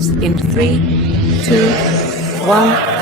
starts in 3, 2, 1.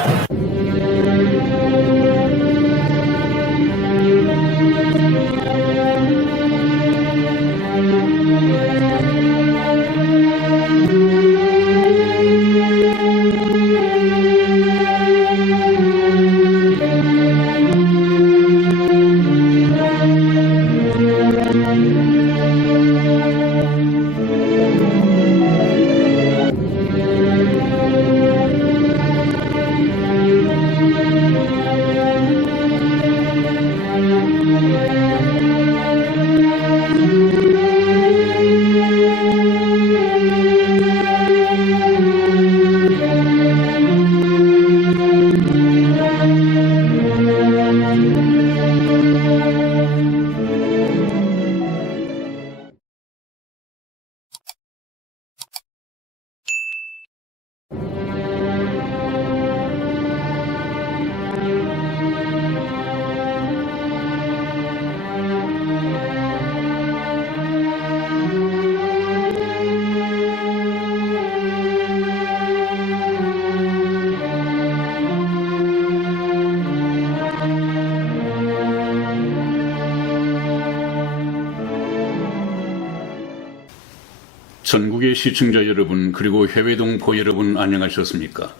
전국의 시청자 여러분 그리고 해외 동포 여러분 안녕하셨습니까?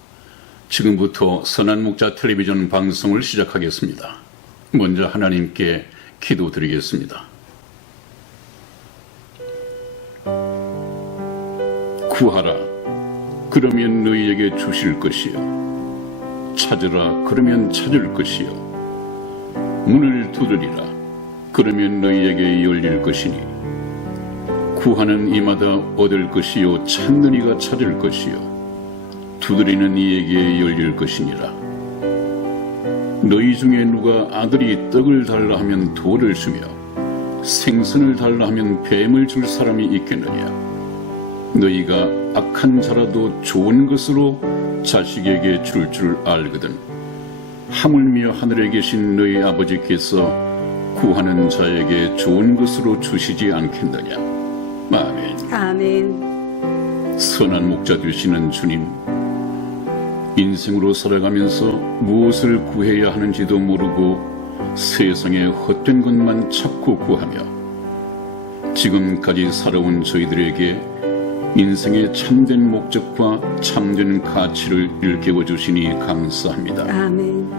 지금부터 선한 목자 텔레비전 방송을 시작하겠습니다. 먼저 하나님께 기도드리겠습니다. 구하라 그러면 너희에게 주실 것이요 찾으라 그러면 찾을 것이요 문을 두드리라 그러면 너희에게 열릴 것이니 구하는 이마다 얻을 것이요 찾는 이가 찾을 것이요 두드리는 이에게 열릴 것이니라. 너희 중에 누가 아들이 떡을 달라 하면 돌을 주며 생선을 달라 하면 뱀을 줄 사람이 있겠느냐. 너희가 악한 자라도 좋은 것으로 자식에게 줄 줄 알거든 하물며 하늘에 계신 너희 아버지께서 구하는 자에게 좋은 것으로 주시지 않겠느냐. 아멘. 아멘. 선한 목자 되시는 주님, 인생으로 살아가면서 무엇을 구해야 하는지도 모르고 세상에 헛된 것만 찾고 구하며 지금까지 살아온 저희들에게 인생의 참된 목적과 참된 가치를 일깨워 주시니 감사합니다. 아멘.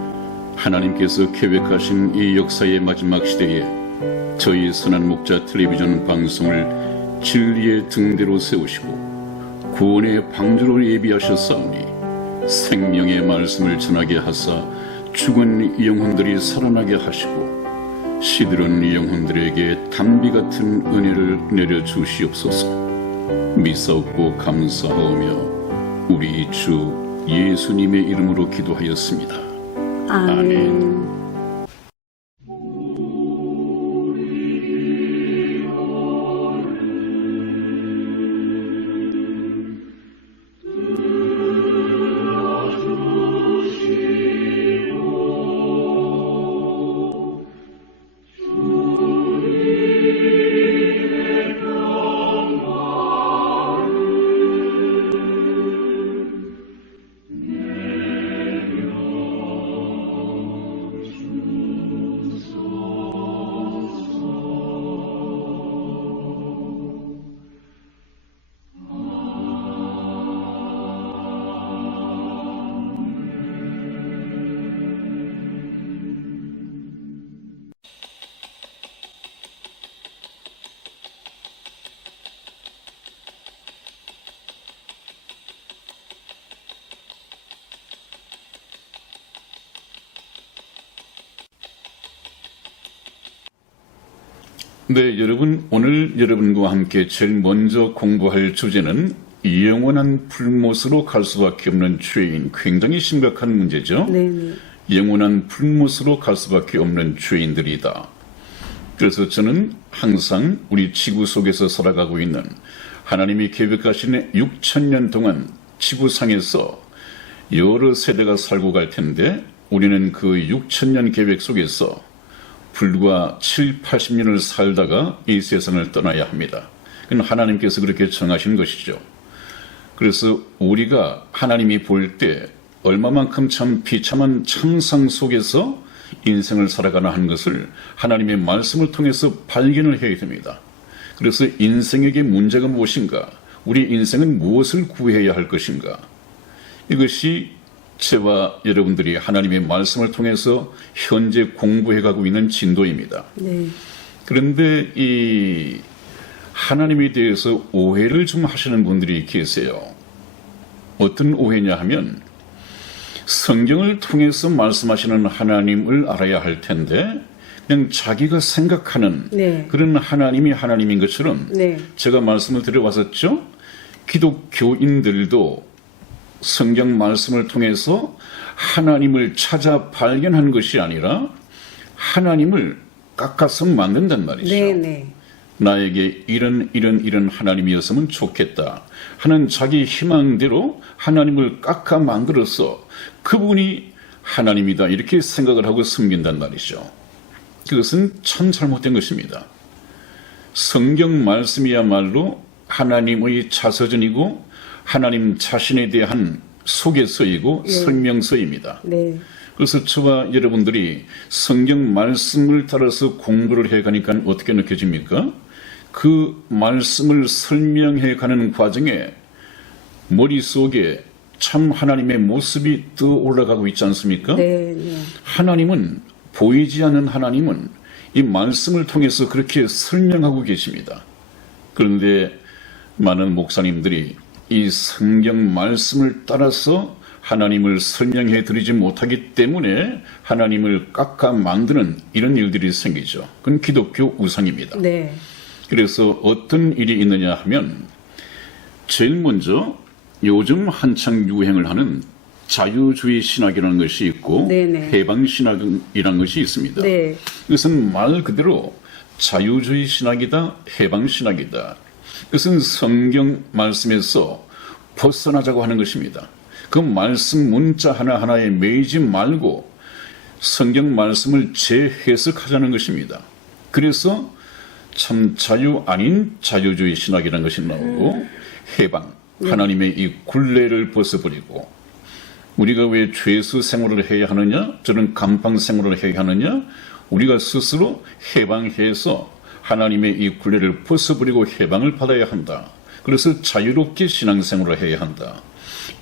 하나님께서 계획하신 이 역사의 마지막 시대에 저희 선한 목자 텔레비전 방송을 진리의 등대로 세우시고 구원의 방주로 예비하셨사오니 생명의 말씀을 전하게 하사 죽은 영혼들이 살아나게 하시고 시들은 영혼들에게 담비 같은 은혜를 내려주시옵소서. 미사옵고 감사하오며 우리 주 예수님의 이름으로 기도하였습니다. 아멘. 네, 여러분, 오늘 여러분과 함께 제일 먼저 공부할 주제는 영원한 불못으로 갈 수밖에 없는 죄인. 굉장히 심각한 문제죠. 네. 영원한 불못으로 갈 수밖에 없는 죄인들이다. 그래서 저는 항상 우리 지구 속에서 살아가고 있는 하나님이 계획하신 6,000년 동안 지구상에서 여러 세대가 살고 갈 텐데 우리는 그 6,000년 계획 속에서 불과 7, 80년을 살다가 이 세상을 떠나야 합니다. 그건 하나님께서 그렇게 정하신 것이죠. 그래서 우리가 하나님이 볼 때 얼마만큼 참 비참한 참상 속에서 인생을 살아가나 하는 것을 하나님의 말씀을 통해서 발견을 해야 됩니다. 그래서 인생에게 문제가 무엇인가? 우리 인생은 무엇을 구해야 할 것인가? 이것이 저와 여러분들이 하나님의 말씀을 통해서 현재 공부해가고 있는 진도입니다. 네. 그런데 이 하나님에 대해서 오해를 좀 하시는 분들이 계세요. 어떤 오해냐 하면 성경을 통해서 말씀하시는 하나님을 알아야 할 텐데 그냥 자기가 생각하는 네. 그런 하나님이 하나님인 것처럼 네. 제가 말씀을 드려왔었죠. 기독교인들도 성경 말씀을 통해서 하나님을 찾아 발견한 것이 아니라 하나님을 깎아서 만든단 말이죠. 네, 네. 나에게 이런 하나님이었으면 좋겠다 하는 자기 희망대로 하나님을 깎아 만들어서 그분이 하나님이다 이렇게 생각을 하고 섬긴단 말이죠. 그것은 참 잘못된 것입니다. 성경 말씀이야말로 하나님의 자서전이고 하나님 자신에 대한 소개서이고 네. 설명서입니다. 네. 그래서 저와 여러분들이 성경 말씀을 따라서 공부를 해가니까 어떻게 느껴집니까? 그 말씀을 설명해 가는 과정에 머릿속에 참 하나님의 모습이 떠올라가고 있지 않습니까? 네. 네. 하나님은 보이지 않는 하나님은 이 말씀을 통해서 그렇게 설명하고 계십니다. 그런데 많은 목사님들이 이 성경 말씀을 따라서 하나님을 설명해 드리지 못하기 때문에 하나님을 깎아 만드는 이런 일들이 생기죠. 그건 기독교 우상입니다. 네. 그래서 어떤 일이 있느냐 하면 제일 먼저 요즘 한창 유행을 하는 자유주의 신학이라는 것이 있고 네네. 해방신학이라는 것이 있습니다. 네. 이것은 말 그대로 자유주의 신학이다, 해방신학이다. 그것은 성경 말씀에서 벗어나자고 하는 것입니다. 그 말씀 문자 하나하나에 매이지 말고 성경 말씀을 재해석하자는 것입니다. 그래서 참 자유 아닌 자유주의 신학이라는 것이 나오고 해방, 하나님의 이 굴레를 벗어버리고 우리가 왜 죄수 생활을 해야 하느냐? 저는 감방 생활을 해야 하느냐? 우리가 스스로 해방해서 하나님의 이 굴레를 벗어버리고 해방을 받아야 한다. 그래서 자유롭게 신앙생활을 해야 한다.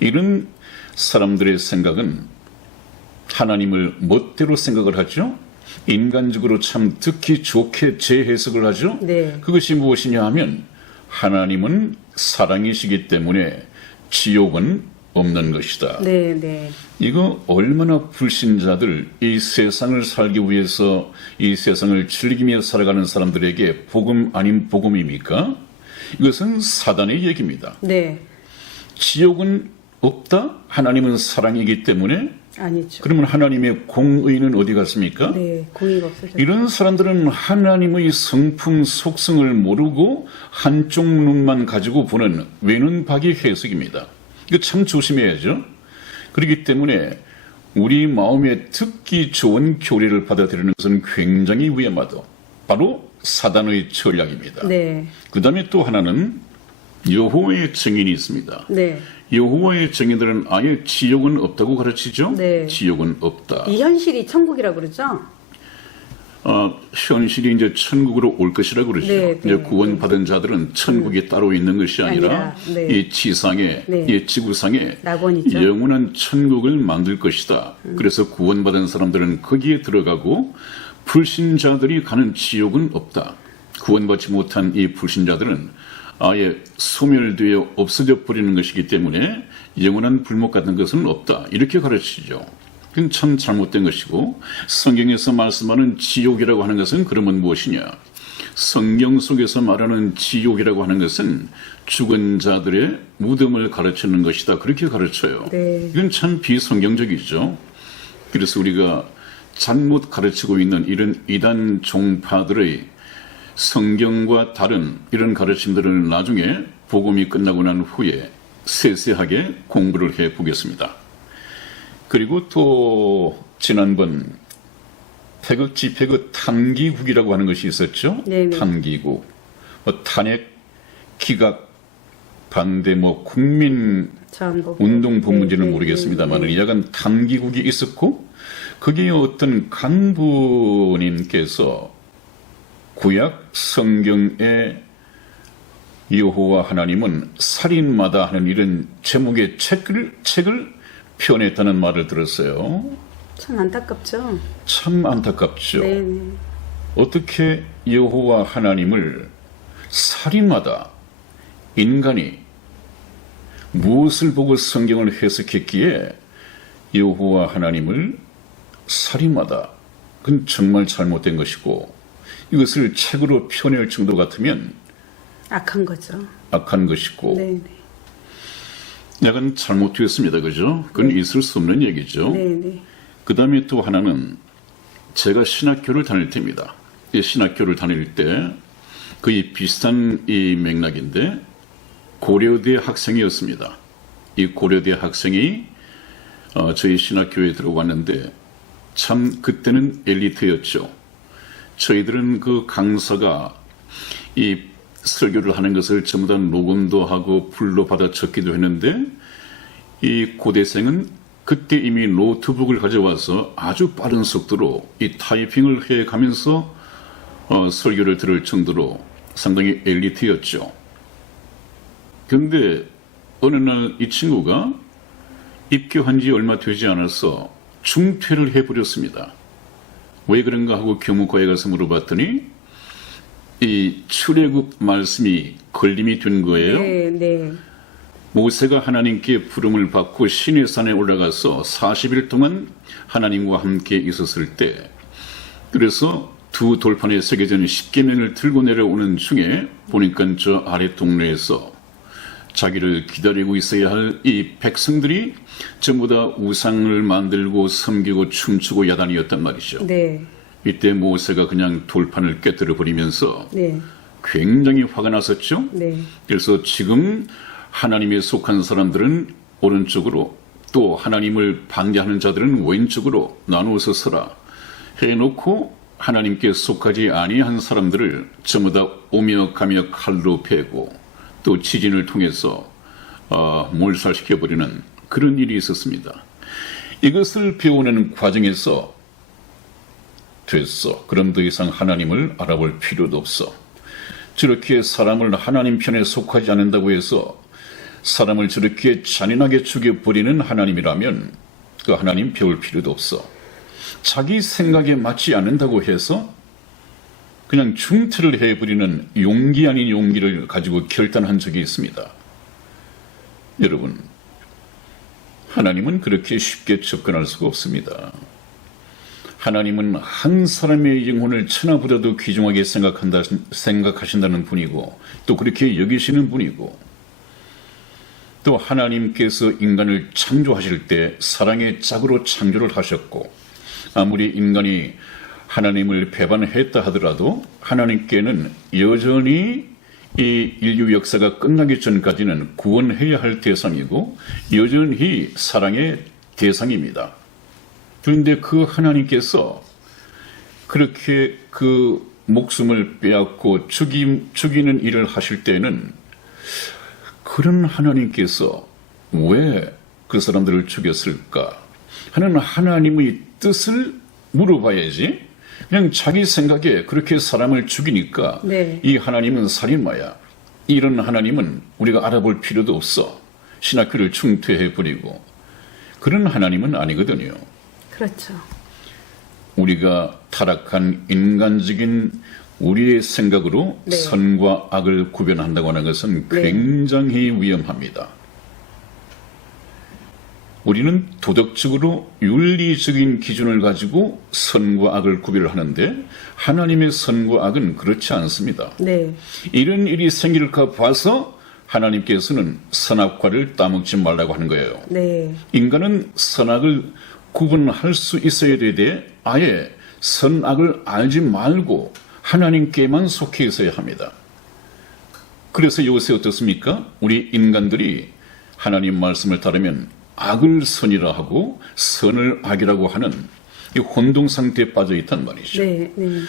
이런 사람들의 생각은 하나님을 멋대로 생각을 하죠. 인간적으로 참 듣기 좋게 재해석을 하죠. 네. 그것이 무엇이냐 하면 하나님은 사랑이시기 때문에 지옥은 없는 것이다. 네. 네. 이거 얼마나 불신자들, 이 세상을 살기 위해서 이 세상을 즐기며 살아가는 사람들에게 복음 아닌 복음입니까? 이것은 사단의 얘기입니다. 네. 지옥은 없다? 하나님은 사랑이기 때문에? 아니죠. 그러면 하나님의 공의는 어디 갔습니까? 네. 공의가 없어졌죠. 이런 사람들은 하나님의 성품 속성을 모르고 한쪽 눈만 가지고 보는 외눈박이 해석입니다. 이거 참 조심해야죠. 그렇기 때문에 우리 마음에 듣기 좋은 교리를 받아들이는 것은 굉장히 위험하다. 바로 사단의 전략입니다. 네. 그 다음에 또 하나는 여호와의 증인이 있습니다. 네. 여호와의 증인들은 아예 지옥은 없다고 가르치죠. 네. 지옥은 없다. 이 현실이 천국이라고 그러죠? 현실이 이제 천국으로 올 것이라고 그러죠. 네, 네, 이제 구원받은 자들은 천국이 따로 있는 것이 아니라 네. 이 지상에, 네. 이 지구상에 낙원이죠. 영원한 천국을 만들 것이다. 그래서 구원받은 사람들은 거기에 들어가고 불신자들이 가는 지옥은 없다. 구원받지 못한 이 불신자들은 아예 소멸되어 없어져 버리는 것이기 때문에 영원한 불목 같은 것은 없다. 이렇게 가르치죠. 그건 참 잘못된 것이고 성경에서 말씀하는 지옥이라고 하는 것은 그러면 무엇이냐? 성경 속에서 말하는 지옥이라고 하는 것은 죽은 자들의 무덤을 가르치는 것이다. 그렇게 가르쳐요. 네. 이건 참 비성경적이죠. 그래서 우리가 잘못 가르치고 있는 이런 이단 종파들의 성경과 다른 이런 가르침들을 나중에 복음이 끝나고 난 후에 세세하게 공부를 해보겠습니다. 그리고 또 지난번 태극 집회그 탐기국이라고 하는 것이 있었죠. 네네. 탐기국, 탄핵 기각 반대 국민 자원보고. 운동본문지는 네, 모르겠습니다만 네. 약간 탐기국이 있었고 거기에 어떤 간부님께서 구약 성경에 여호와 하나님은 살인마다 하는 이런 제목의 책을 표현했다는 말을 들었어요. 참 안타깝죠. 참 안타깝죠. 네, 네. 어떻게 여호와 하나님을 살인마다 인간이 무엇을 보고 성경을 해석했기에 여호와 하나님을 살인마다 그건 정말 잘못된 것이고 이것을 책으로 표현할 정도 같으면 악한 거죠. 악한 것이고 네, 네. 약간 잘못되었습니다. 그죠? 그건 있을 수 없는 얘기죠. 네, 네. 그 다음에 또 하나는 제가 신학교를 다닐 때입니다. 이 신학교를 다닐 때 거의 비슷한 이 맥락인데 고려대 학생이었습니다. 이 고려대 학생이 저희 신학교에 들어왔는데 참 그때는 엘리트였죠. 저희들은 그 강사가 이 설교를 하는 것을 전부 다 녹음도 하고 불로 받아 적기도 했는데 이 고대생은 그때 이미 노트북을 가져와서 아주 빠른 속도로 이 타이핑을 해가면서 설교를 들을 정도로 상당히 엘리트였죠. 그런데 어느 날 이 친구가 입교한 지 얼마 되지 않아서 중퇴를 해버렸습니다. 왜 그런가 하고 교무과에 가서 물어봤더니 이 출애굽 말씀이 걸림이 된 거예요. 네, 네. 모세가 하나님께 부름을 받고 시내산에 올라가서 40일 동안 하나님과 함께 있었을 때 그래서 두 돌판에 새겨진 십계명을 들고 내려오는 중에 보니까 저 아래 동네에서 자기를 기다리고 있어야 할 이 백성들이 전부 다 우상을 만들고 섬기고 춤추고 야단이었단 말이죠. 네. 이때 모세가 그냥 돌판을 깨뜨려 버리면서 네. 굉장히 화가 났었죠. 네. 그래서 지금 하나님에 속한 사람들은 오른쪽으로 또 하나님을 반대하는 자들은 왼쪽으로 나누어서 서라 해놓고 하나님께 속하지 아니한 사람들을 전부 다 오며 가며 칼로 베고 또 지진을 통해서 몰살시켜버리는 그런 일이 있었습니다. 이것을 배우는 과정에서 됐어. 그럼 더 이상 하나님을 알아볼 필요도 없어. 저렇게 사람을 하나님 편에 속하지 않는다고 해서 사람을 저렇게 잔인하게 죽여버리는 하나님이라면 그 하나님 배울 필요도 없어. 자기 생각에 맞지 않는다고 해서 그냥 중퇴를 해버리는 용기 아닌 용기를 가지고 결단한 적이 있습니다. 여러분, 하나님은 그렇게 쉽게 접근할 수가 없습니다. 하나님은 한 사람의 영혼을 천하보다도 귀중하게 생각하신다는 분이고 또 그렇게 여기시는 분이고 또 하나님께서 인간을 창조하실 때 사랑의 짝으로 창조를 하셨고 아무리 인간이 하나님을 배반했다 하더라도 하나님께는 여전히 이 인류 역사가 끝나기 전까지는 구원해야 할 대상이고 여전히 사랑의 대상입니다. 그런데 그 하나님께서 그렇게 그 목숨을 빼앗고 죽이는 일을 하실 때는 그런 하나님께서 왜 그 사람들을 죽였을까 하는 하나님의 뜻을 물어봐야지 그냥 자기 생각에 그렇게 사람을 죽이니까 네. 이 하나님은 살인마야. 이런 하나님은 우리가 알아볼 필요도 없어. 신학교를 중퇴해버리고 그런 하나님은 아니거든요. 그렇죠. 우리가 타락한 인간적인 우리의 생각으로 네. 선과 악을 구별한다고 하는 것은 네. 굉장히 위험합니다. 우리는 도덕적으로 윤리적인 기준을 가지고 선과 악을 구별하는데 하나님의 선과 악은 그렇지 않습니다. 네. 이런 일이 생길까 봐서 하나님께서는 선악과를 따먹지 말라고 하는 거예요. 네. 인간은 선악을 구분할 수 있어야 되되 아예 선악을 알지 말고 하나님께만 속해 있어야 합니다. 그래서 요새 어떻습니까? 우리 인간들이 하나님 말씀을 따르면 악을 선이라 하고 선을 악이라고 하는 이 혼동 상태에 빠져 있단 말이죠. 네. 네.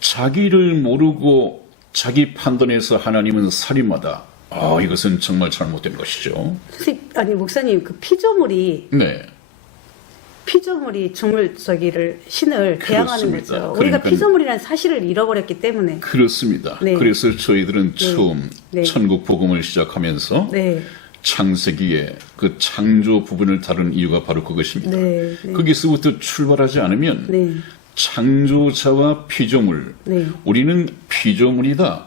자기를 모르고 자기 판단에서 하나님은 살인마다 이것은 정말 잘못된 것이죠. 선생님, 아니 목사님 그 피조물이 네. 신을 대항하는 그렇습니다. 거죠. 우리가 그러니까 피조물이라는 사실을 잃어버렸기 때문에. 그렇습니다. 네. 그래서 저희들은 처음 네. 천국 복음을 시작하면서 네, 창세기의 그 창조 부분을 다룬 이유가 바로 그것입니다. 네, 네. 거기서부터 출발하지 않으면 네, 창조자와 피조물, 네. 우리는 피조물이다.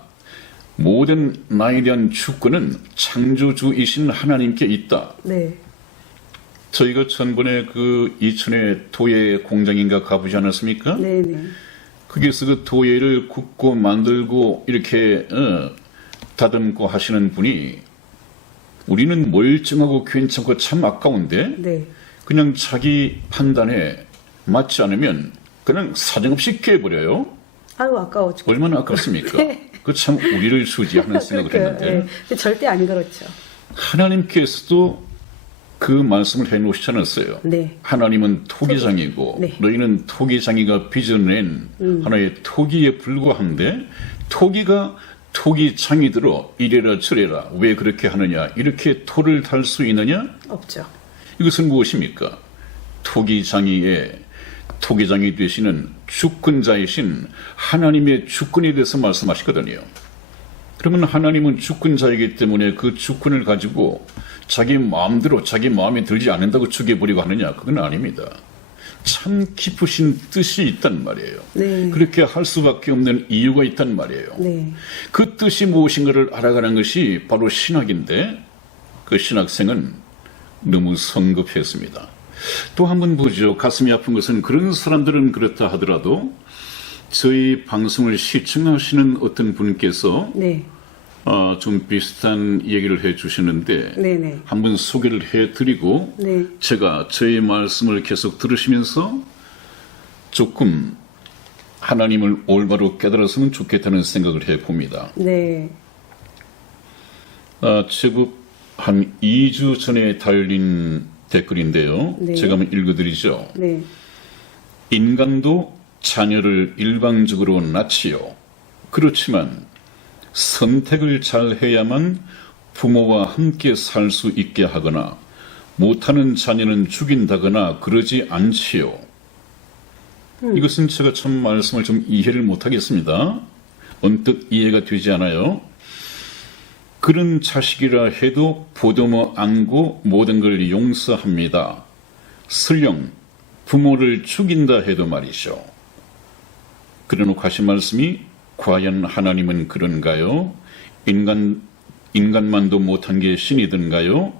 모든 나에 대한 주권은 창조주이신 하나님께 있다. 네, 저희가 전번에 그 이천의 도예 공장인가 가보지 않았습니까? 네, 네. 거기서 그 도예를 굽고 만들고 이렇게 다듬고 하시는 분이 우리는 멀쩡하고 괜찮고 참 아까운데 네. 그냥 자기 판단에 맞지 않으면 그냥 사정없이 깨버려요. 아유 아까워 죽. 얼마나 아깝습니까? 네. 그 참 우리를 수지 하는 생각을 했는데 네. 절대 안 그렇죠. 하나님께서도 그 말씀을 해놓으시지 않았어요. 네. 하나님은 토기장이고 네. 너희는 토기장이가 빚어낸 하나의 토기에 불과한데 토기가 토기장이 들어 이래라 저래라 왜 그렇게 하느냐 이렇게 토를 달 수 있느냐? 없죠. 이것은 무엇입니까? 토기장이 되시는 주권자이신 하나님의 주권에 대해서 말씀하시거든요. 그러면 하나님은 주권자이기 때문에 그 주권을 가지고 자기 마음대로 자기 마음에 들지 않는다고 죽여버리고 하느냐? 그건 아닙니다. 참 깊으신 뜻이 있단 말이에요. 네. 그렇게 할 수밖에 없는 이유가 있단 말이에요. 네. 그 뜻이 무엇인가를 알아가는 것이 바로 신학인데 그 신학생은 너무 성급했습니다. 또 한 번 보죠. 가슴이 아픈 것은 그런 사람들은 그렇다 하더라도 저희 방송을 시청하시는 어떤 분께서 네. 좀 비슷한 얘기를 해주시는데 네, 네. 한번 소개를 해드리고 네. 제가 저희 말씀을 계속 들으시면서 조금 하나님을 올바로 깨달았으면 좋겠다는 생각을 해봅니다. 네. 제법 한 2주 전에 달린 댓글인데요. 네. 제가 한번 읽어드리죠. 네. 인간도 자녀를 일방적으로 낳지요. 그렇지만 선택을 잘 해야만 부모와 함께 살 수 있게 하거나 못하는 자녀는 죽인다거나 그러지 않지요. 이것은 제가 참 말씀을 좀 이해를 못하겠습니다. 언뜻 이해가 되지 않아요. 그런 자식이라 해도 보듬어 안고 모든 걸 용서합니다. 설령 부모를 죽인다 해도 말이죠. 그래놓고 하신 말씀이 과연 하나님은 그런가요? 인간만도 못한 게 신이든가요?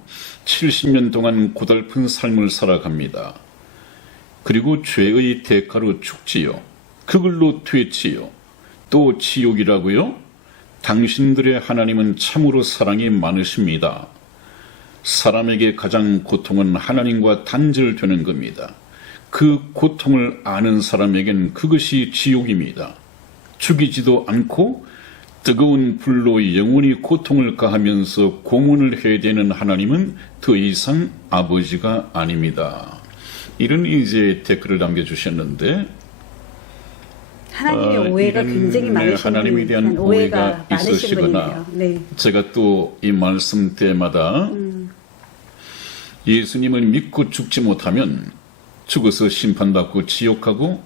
70년 동안 고달픈 삶을 살아갑니다. 그리고 죄의 대가로 죽지요. 그걸로 되지요. 또 지옥이라고요? 당신들의 하나님은 참으로 사랑이 많으십니다. 사람에게 가장 고통은 하나님과 단절되는 겁니다. 그 고통을 아는 사람에겐 그것이 지옥입니다. 죽이지도 않고 뜨거운 불로 영원히 고통을 가하면서 고문을 해야 되는 하나님은 더 이상 아버지가 아닙니다. 이런 이제 댓글을 남겨주셨는데 하나님의 오해가 굉장히 많으신 하나님에 대한 오해가 많으신 있으시거나 분이네요. 네. 제가 또 이 말씀 때마다 예수님을 믿고 죽지 못하면 죽어서 심판받고 지옥하고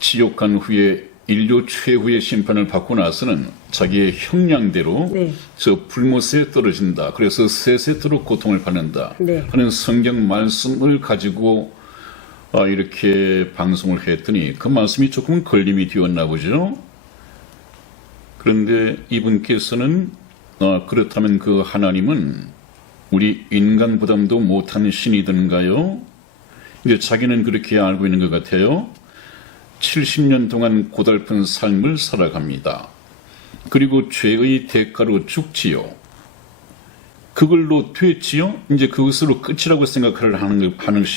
지옥한 후에 인류 최후의 심판을 받고 나서는 자기의 형량대로 네. 저 불못에 떨어진다. 그래서 세세토록 고통을 받는다 네. 하는 성경 말씀을 가지고 이렇게 방송을 했더니 그 말씀이 조금 걸림이 되었나 보죠. 그런데 이분께서는 그렇다면 그 하나님은 우리 인간보다도 못한 신이든가요? 이제 자기는 그렇게 알고 있는 것 같아요. 70년 동안 고달픈 삶을 살아갑니다. 그리고 죄의 대가로 죽지요. 그걸로 됐지요? 이제 그것으로 끝이라고 생각을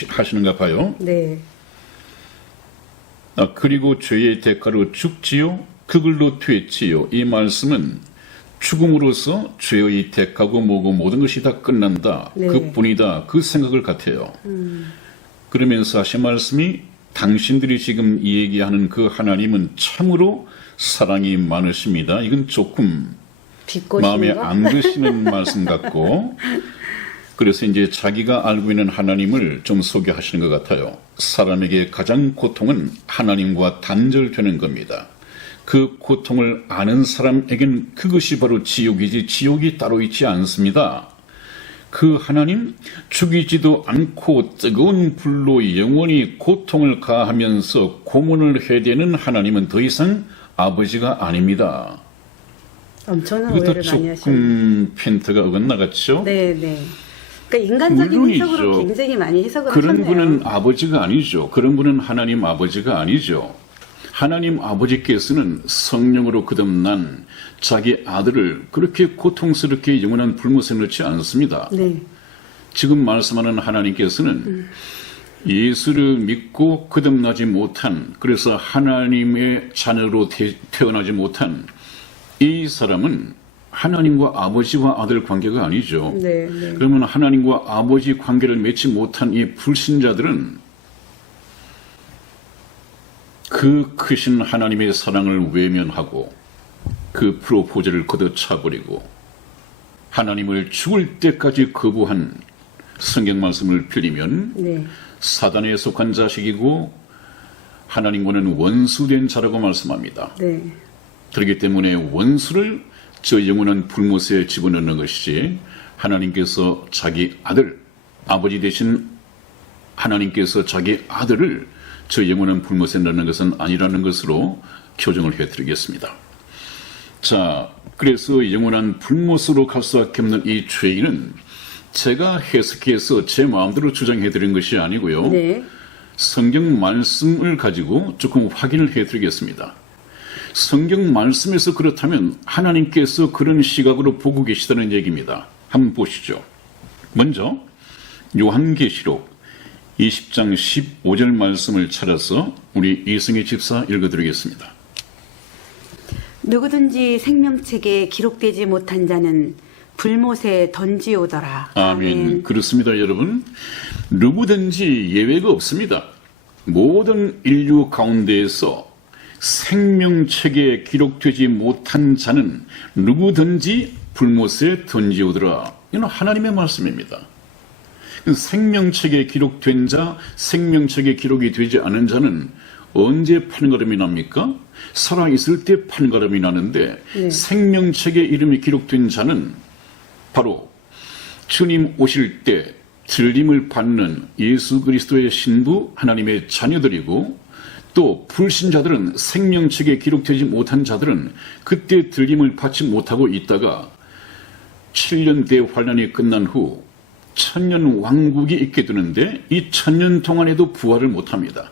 하시는가 봐요. 네. 그리고 죄의 대가로 죽지요? 그걸로 됐지요. 이 말씀은 죽음으로써 죄의 대가고 뭐고 모든 것이 다 끝난다. 네. 그뿐이다. 그 생각을 같아요. 그러면서 하신 말씀이 당신들이 지금 얘기하는 그 하나님은 참으로 사랑이 많으십니다. 이건 조금 비꼬시는 마음에 거? 안 드시는 말씀 같고, 그래서 이제 자기가 알고 있는 하나님을 좀 소개하시는 것 같아요. 사람에게 가장 고통은 하나님과 단절되는 겁니다. 그 고통을 아는 사람에겐 그것이 바로 지옥이지 지옥이 따로 있지 않습니다. 그 하나님, 죽이지도 않고 뜨거운 불로 영원히 고통을 가하면서 고문을 해대는 하나님은 더 이상 아버지가 아닙니다. 엄청난 이것도 오해를 많이 하시는. 조금 핀트가 어긋나갔죠? 네, 네. 그러니까 인간적인 물론이죠. 해석으로 굉장히 많이 해석을 그런 하셨네요. 분은 아버지가 아니죠. 그런 분은 하나님 아버지가 아니죠. 하나님 아버지께서는 성령으로 거듭난 자기 아들을 그렇게 고통스럽게 영원한 불못에 넣지 않습니다. 네, 지금 말씀하는 하나님께서는 예수를 믿고 거듭나지 못한, 그래서 하나님의 자녀로 태어나지 못한 이 사람은 하나님과 아버지와 아들 관계가 아니죠. 네, 네. 그러면 하나님과 아버지 관계를 맺지 못한 이 불신자들은 그 크신 하나님의 사랑을 외면하고 그 프로포즈를 걷어차버리고 하나님을 죽을 때까지 거부한 성경 말씀을 빌리면 네. 사단에 속한 자식이고 하나님과는 원수된 자라고 말씀합니다. 네. 그렇기 때문에 원수를 저 영원한 불못에 집어넣는 것이지 하나님께서 자기 아들, 아버지 되신 하나님께서 자기 아들을 저 영원한 불못에 넣는 것은 아니라는 것으로 교정을 해드리겠습니다. 자, 그래서 영원한 불못으로 갈 수밖에 없는 이 죄인은 제가 해석해서 제 마음대로 주장해드린 것이 아니고요. 네. 성경 말씀을 가지고 조금 확인을 해드리겠습니다. 성경 말씀에서 그렇다면 하나님께서 그런 시각으로 보고 계시다는 얘기입니다. 한번 보시죠. 먼저 요한계시록 20장 15절 말씀을 찾아서 우리 이승희 집사 읽어드리겠습니다. 누구든지 생명책에 기록되지 못한 자는 불못에 던지오더라. 아멘. 그렇습니다, 여러분. 누구든지 예외가 없습니다. 모든 인류 가운데에서 생명책에 기록되지 못한 자는 누구든지 불못에 던지오더라. 이건 하나님의 말씀입니다. 생명책에 기록된 자, 생명책에 기록이 되지 않은 자는 언제 판가름이 납니까? 살아있을 때 판가름이 나는데 네. 생명책에 이름이 기록된 자는 바로 주님 오실 때 들림을 받는 예수 그리스도의 신부 하나님의 자녀들이고 또 불신자들은 생명책에 기록되지 못한 자들은 그때 들림을 받지 못하고 있다가 7년 대환란이 끝난 후 천년 왕국이 있게 되는데 이 천년 동안에도 부활을 못합니다.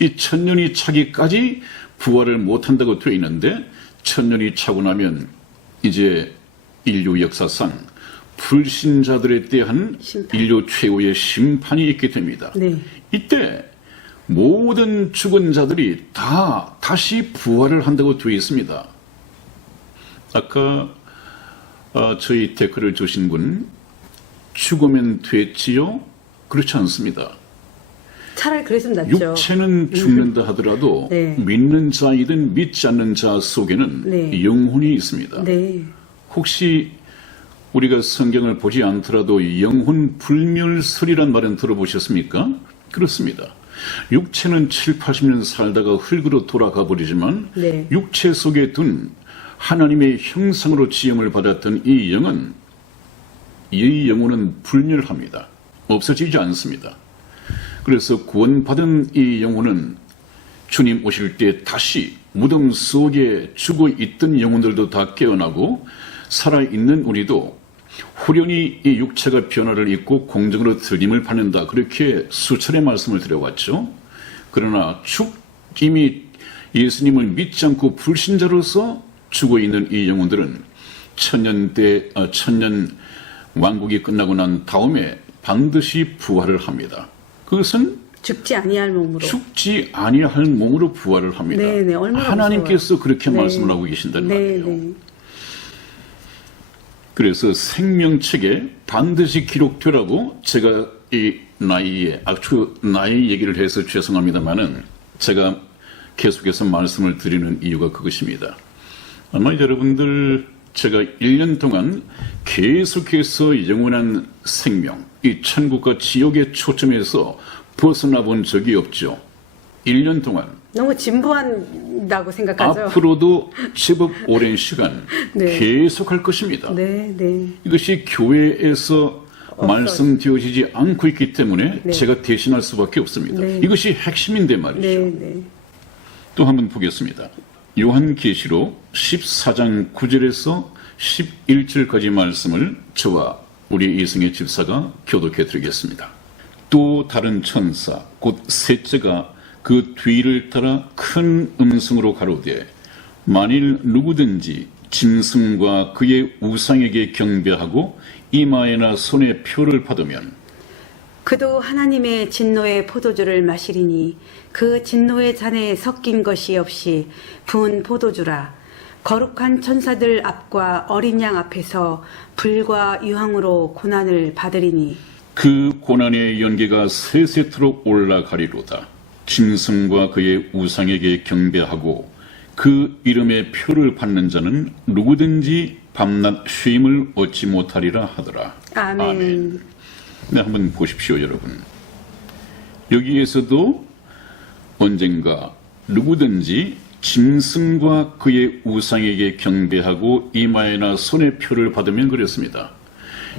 이 천년이 차기까지 부활을 못한다고 되어 있는데 천년이 차고 나면 이제 인류 역사상 불신자들에 대한 심판. 인류 최후의 심판이 있게 됩니다. 네. 이때 모든 죽은 자들이 다 다시 부활을 한다고 되어 있습니다. 아까 저희 댓글을 주신 분 죽으면 됐지요? 그렇지 않습니다. 차라리 그랬으면 낫죠. 육체는 죽는다 하더라도 네. 믿는 자이든 믿지 않는 자 속에는 네. 영혼이 있습니다. 네. 혹시 우리가 성경을 보지 않더라도 영혼 불멸설이란 말은 들어보셨습니까? 그렇습니다. 육체는 7, 80년 살다가 흙으로 돌아가 버리지만 네. 육체 속에 둔 하나님의 형상으로 지음을 받았던 이 영은 이 영혼은 불멸합니다. 없어지지 않습니다. 그래서 구원받은 이 영혼은 주님 오실 때 다시 무덤 속에 죽어 있던 영혼들도 다 깨어나고 살아있는 우리도 후련히 이 육체가 변화를 입고 공정으로 들림을 받는다. 그렇게 수차례 말씀을 드려왔죠. 그러나 이미 예수님을 믿지 않고 불신자로서 죽어 있는 이 영혼들은 천년 왕국이 끝나고 난 다음에 반드시 부활을 합니다. 그것은 죽지 아니할 몸으로. 죽지 아니할 몸으로 부활을 합니다. 네, 얼마나 하나님께서 무서워요. 그렇게 네. 말씀을 하고 계신다는 네, 말이에요. 네. 그래서 생명책에 반드시 기록되라고 제가 이 나이 얘기를 해서 죄송합니다만은 제가 계속해서 말씀을 드리는 이유가 그것입니다. 아마 여러분들 제가 1년 동안 계속해서 영원한 생명, 이 천국과 지옥에 초점해서 벗어나 본 적이 없죠. 1년 동안. 너무 진부한다고 생각하죠. 앞으로도 제법 오랜 시간 네. 계속할 것입니다. 네, 네. 이것이 교회에서 말씀되어지지 않고 있기 때문에 네. 제가 대신할 수밖에 없습니다. 네. 이것이 핵심인데 말이죠. 네, 네. 또 한번 보겠습니다. 요한계시록 14장 9절에서 11절까지 말씀을 저와 우리 이승의 집사가 교독해 드리겠습니다. 또 다른 천사 곧 셋째가 그 뒤를 따라 큰 음성으로 가로되 만일 누구든지 짐승과 그의 우상에게 경배하고 이마에나 손에 표를 받으면 그도 하나님의 진노의 포도주를 마시리니 그 진노의 잔에 섞인 것이 없이 부은 포도주라. 거룩한 천사들 앞과 어린 양 앞에서 불과 유황으로 고난을 받으리니 그 고난의 연기가 세세토록 올라가리로다. 짐승과 그의 우상에게 경배하고 그 이름의 표를 받는 자는 누구든지 밤낮 쉼을 얻지 못하리라 하더라. 아멘. 네, 한번 보십시오, 여러분. 여기에서도 언젠가 누구든지 짐승과 그의 우상에게 경배하고 이마에나 손에 표를 받으면 그랬습니다.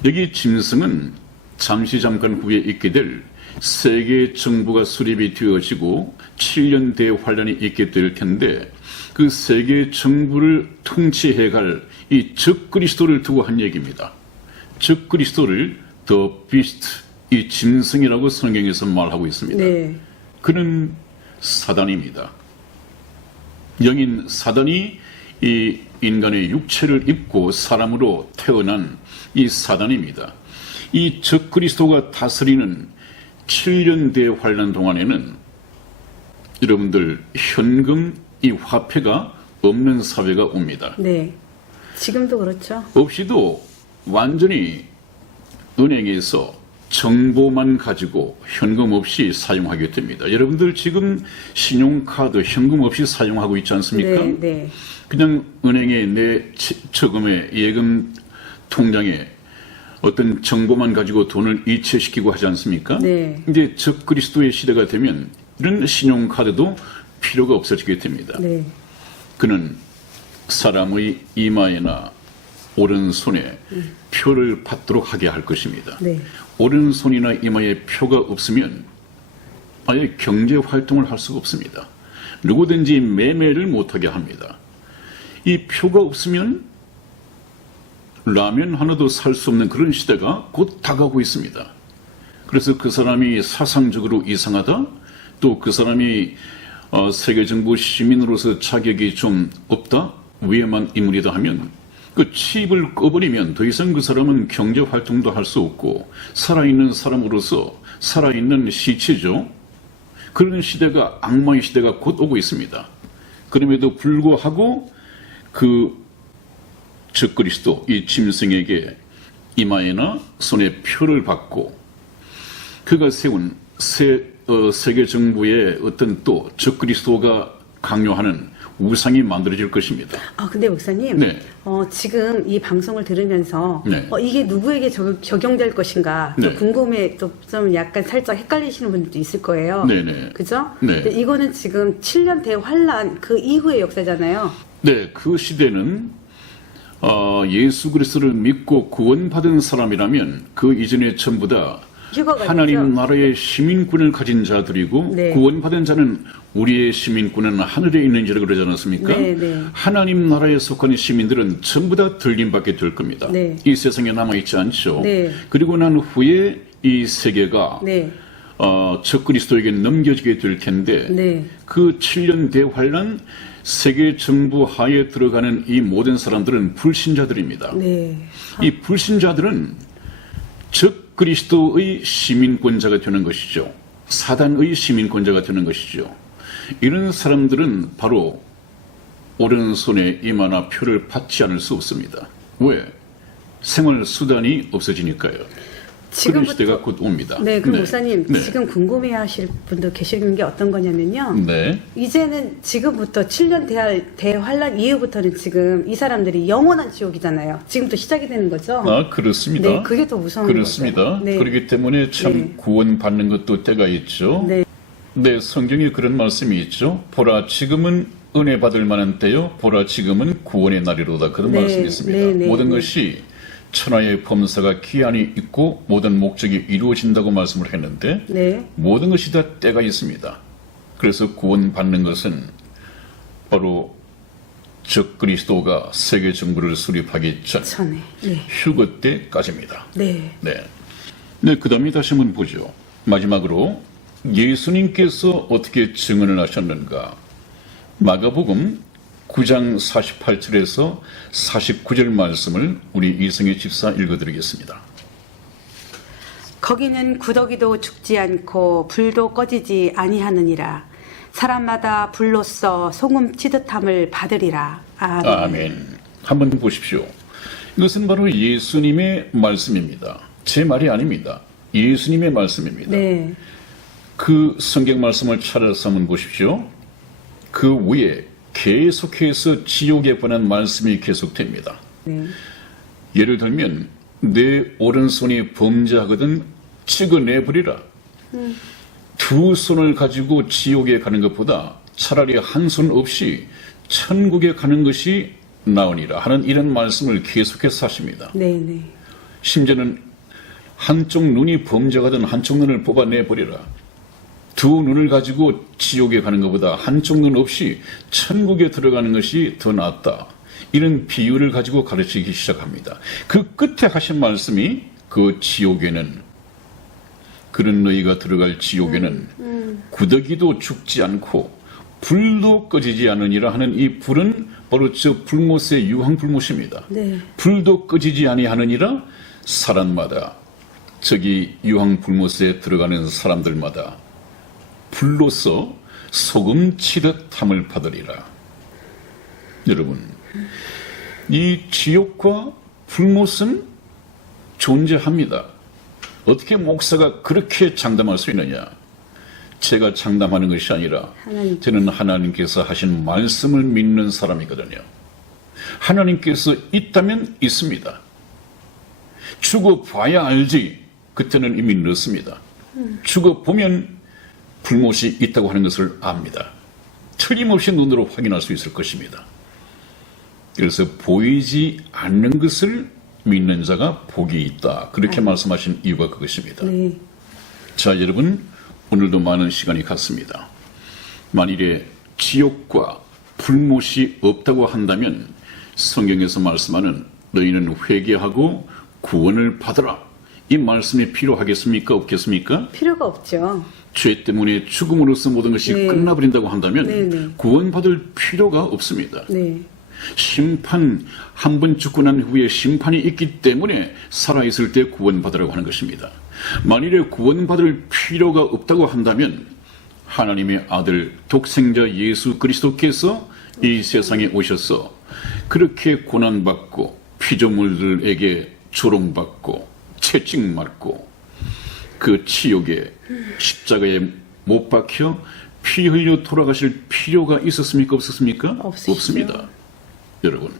여기 짐승은 잠깐 후에 있게 될 세계 정부가 수립이 되어지고 7년 대환란이 있게 될 텐데 그 세계 정부를 통치해갈 이 적그리스도를 두고 한 얘기입니다. 적그리스도를 The Beast, 이 짐승이라고 성경에서 말하고 있습니다. 네. 그는 사단입니다. 영인 사단이 이 인간의 육체를 입고 사람으로 태어난 이 사단입니다. 이 적그리스도가 다스리는 7년 대환란 동안에는 여러분들 현금, 이 화폐가 없는 사회가 옵니다. 네. 지금도 그렇죠. 없이도 완전히 은행에서 정보만 가지고 현금 없이 사용하게 됩니다. 여러분들 지금 신용카드 현금 없이 사용하고 있지 않습니까? 네, 네. 그냥 은행에 내 저금에 예금 통장에 어떤 정보만 가지고 돈을 이체시키고 하지 않습니까? 네. 이제 적그리스도의 시대가 되면 이런 신용카드도 필요가 없어지게 됩니다. 네. 그는 사람의 이마에나 오른손에 표를 받도록 하게 할 것입니다. 네. 오른손이나 이마에 표가 없으면 아예 경제 활동을 할 수가 없습니다. 누구든지 매매를 못하게 합니다. 이 표가 없으면 라면 하나도 살 수 없는 그런 시대가 곧 다가오고 있습니다. 그래서 그 사람이 사상적으로 이상하다, 또 그 사람이 세계정부 시민으로서 자격이 좀 없다, 위험한 인물이다 하면 그 칩을 꺼버리면 더 이상 그 사람은 경제 활동도 할 수 없고 살아있는 사람으로서 살아있는 시체죠. 그런 시대가, 악마의 시대가 곧 오고 있습니다. 그럼에도 불구하고 그 적그리스도, 이 짐승에게 이마에나 손에 표를 받고 그가 세운 세계 정부의 어떤 또 적그리스도가 강요하는 우상이 만들어질 것입니다. 근데 목사님, 네. 지금 이 방송을 들으면서 네. 이게 누구에게 적용될 것인가 또 네. 궁금해, 또 좀 약간 살짝 헷갈리시는 분들도 있을 거예요. 네네. 그죠? 네. 근데 이거는 지금 7년 대환란 그 이후의 역사잖아요. 네, 그 시대는 예수 그리스도를 믿고 구원받은 사람이라면 그 이전에 전부 다 휴가가 하나님 됐죠? 나라의 시민권을 가진 자들이고 네. 구원받은 자는 우리의 시민권은 하늘에 있는지라 그러지 않았습니까? 네, 네. 하나님 나라에 속한 시민들은 전부 다 들림받게 될 겁니다. 네. 이 세상에 남아있지 않죠. 네. 그리고 난 후에 이 세계가 네. 적그리스도에게 넘겨지게 될 텐데 네. 그 7년 대환란 세계 정부 하에 들어가는 이 모든 사람들은 불신자들입니다. 네. 이 불신자들은 적그리스도의 시민권자가 되는 것이죠. 사단의 시민권자가 되는 것이죠. 이런 사람들은 바로 오른손에 이마나 표를 받지 않을 수 없습니다. 왜? 생활 수단이 없어지니까요. 그런 시대가 곧 옵니다. 네, 그럼 목사님 네. 지금 궁금해하실 분도 계시는 게 어떤 거냐면요. 네. 이제는 지금부터 7년 대환란 이후부터는 지금 이 사람들이 영원한 지옥이잖아요. 지금부터 시작이 되는 거죠. 아, 그렇습니다. 네, 그게 더 무서운 그렇습니다. 거죠. 네. 그렇기 때문에 참 네. 구원받는 것도 때가 있죠. 네. 네, 성경에 그런 말씀이 있죠. 보라, 지금은 은혜 받을 만한 때요. 보라, 지금은 구원의 날이로다. 그런 네, 말씀이 있습니다. 네, 네, 모든 네. 것이 천하의 범사가 기한이 있고 모든 목적이 이루어진다고 말씀을 했는데 네. 모든 것이 다 때가 있습니다. 그래서 구원받는 것은 바로 적 그리스도가 세계 정부를 수립하기 전 전에. 네. 휴거 때까지입니다. 네. 네. 네, 그 다음에 다시 한번 보죠. 마지막으로 예수님께서 어떻게 증언을 하셨는가. 마가복음 9장 48절에서 49절 말씀을 우리 이성희 집사 읽어드리겠습니다. 거기는 구더기도 죽지 않고 불도 꺼지지 아니하느니라. 사람마다 불로써 소금 치듯함을 받으리라. 아멘. 아멘. 한번 보십시오. 이것은 바로 예수님의 말씀입니다. 제 말이 아닙니다. 예수님의 말씀입니다. 네. 그 성경 말씀을 찾아서 한번 보십시오. 그 위에 계속해서 지옥에 관한 말씀이 계속됩니다. 네. 예를 들면 내 오른손이 범죄하거든 찍어내버리라. 두 손을 가지고 지옥에 가는 것보다 차라리 한 손 없이 천국에 가는 것이 나으니라 하는 이런 말씀을 계속해서 하십니다. 네, 네. 심지어는 한쪽 눈이 범죄하거든 한쪽 눈을 뽑아내버리라. 두 눈을 가지고 지옥에 가는 것보다 한쪽 눈 없이 천국에 들어가는 것이 더 낫다. 이런 비유를 가지고 가르치기 시작합니다. 그 끝에 하신 말씀이 그 지옥에는 그런 너희가 들어갈 지옥에는 구더기도 죽지 않고 불도 꺼지지 않으니라 하는 이 불은 바로 저 불못의 유황 불못입니다. 네. 불도 꺼지지 아니하느니라. 사람마다 저기 유황 불못에 들어가는 사람들마다 불로서 소금 치듯 함을 받으리라. 여러분, 이 지옥과 불못은 존재합니다. 어떻게 목사가 그렇게 장담할 수 있느냐? 제가 장담하는 것이 아니라 하나님. 저는 하나님께서 하신 말씀을 믿는 사람이거든요. 하나님께서 있다면 있습니다. 죽어봐야 알지. 그때는 이미 늦습니다. 죽어보면 불못이 있다고 하는 것을 압니다. 틀림없이 눈으로 확인할 수 있을 것입니다. 그래서 보이지 않는 것을 믿는 자가 복이 있다. 그렇게 말씀하신 이유가 그것입니다. 네. 자, 여러분, 오늘도 많은 시간이 갔습니다. 만일에 지옥과 불못이 없다고 한다면 성경에서 말씀하는 너희는 회개하고 구원을 받으라. 이 말씀이 필요하겠습니까? 없겠습니까? 필요가 없죠. 죄 때문에 죽음으로써 모든 것이 네. 끝나버린다고 한다면 네, 네. 구원받을 필요가 없습니다. 네. 심판, 한 번 죽고 난 후에 심판이 있기 때문에 살아있을 때 구원받으라고 하는 것입니다. 만일에 구원받을 필요가 없다고 한다면 하나님의 아들 독생자 예수 그리스도께서 이 세상에 오셔서 그렇게 고난받고 피조물들에게 조롱받고 채찍 맞고 그 치욕에 십자가에 못 박혀 피 흘려 돌아가실 필요가 있었습니까? 없었습니까? 없으시죠. 없습니다. 여러분,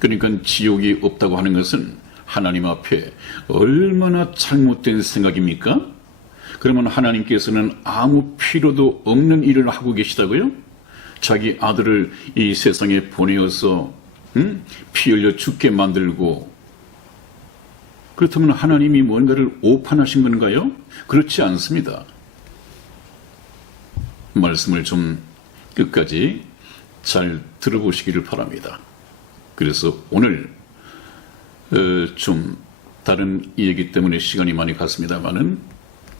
그러니까 지옥이 없다고 하는 것은 하나님 앞에 얼마나 잘못된 생각입니까? 그러면 하나님께서는 아무 필요도 없는 일을 하고 계시다고요? 자기 아들을 이 세상에 보내어서 피 흘려 죽게 만들고, 그렇다면 하나님이 뭔가를 오판하신 건가요? 그렇지 않습니다. 말씀을 좀 끝까지 잘 들어보시기를 바랍니다. 그래서 오늘 좀 다른 얘기 때문에 시간이 많이 갔습니다마는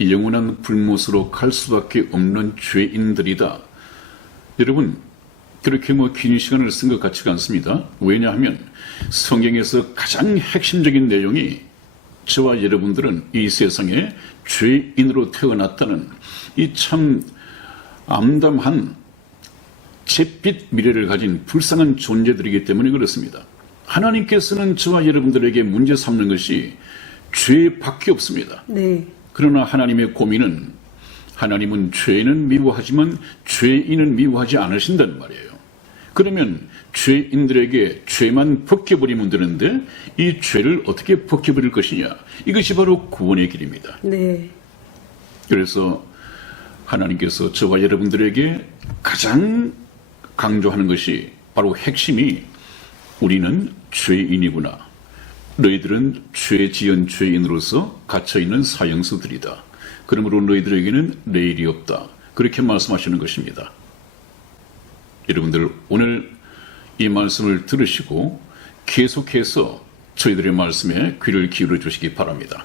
영원한 불못으로 갈 수밖에 없는 죄인들이다. 여러분, 그렇게 긴 시간을 쓴 것 같지가 않습니다. 왜냐하면 성경에서 가장 핵심적인 내용이 저와 여러분들은 이 세상에 죄인으로 태어났다는 이 참 암담한 잿빛 미래를 가진 불쌍한 존재들이기 때문에 그렇습니다. 하나님께서는 저와 여러분들에게 문제 삼는 것이 죄밖에 없습니다. 네. 그러나 하나님의 고민은 하나님은 죄인은 미워하지만 죄인은 미워하지 않으신단 말이에요. 그러면 죄인들에게 죄만 벗겨버리면 되는데 이 죄를 어떻게 벗겨버릴 것이냐. 이것이 바로 구원의 길입니다. 네. 그래서 하나님께서 저와 여러분들에게 가장 강조하는 것이 바로 핵심이 우리는 죄인이구나. 너희들은 죄 지은 죄인으로서 갇혀있는 사형수들이다. 그러므로 너희들에게는 내일이 없다. 그렇게 말씀하시는 것입니다. 여러분들 오늘 이 말씀을 들으시고 계속해서 저희들의 말씀에 귀를 기울여 주시기 바랍니다.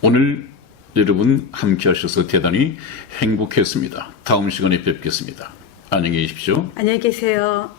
오늘 여러분 함께 하셔서 대단히 행복했습니다. 다음 시간에 뵙겠습니다. 안녕히 계십시오. 안녕히 계세요.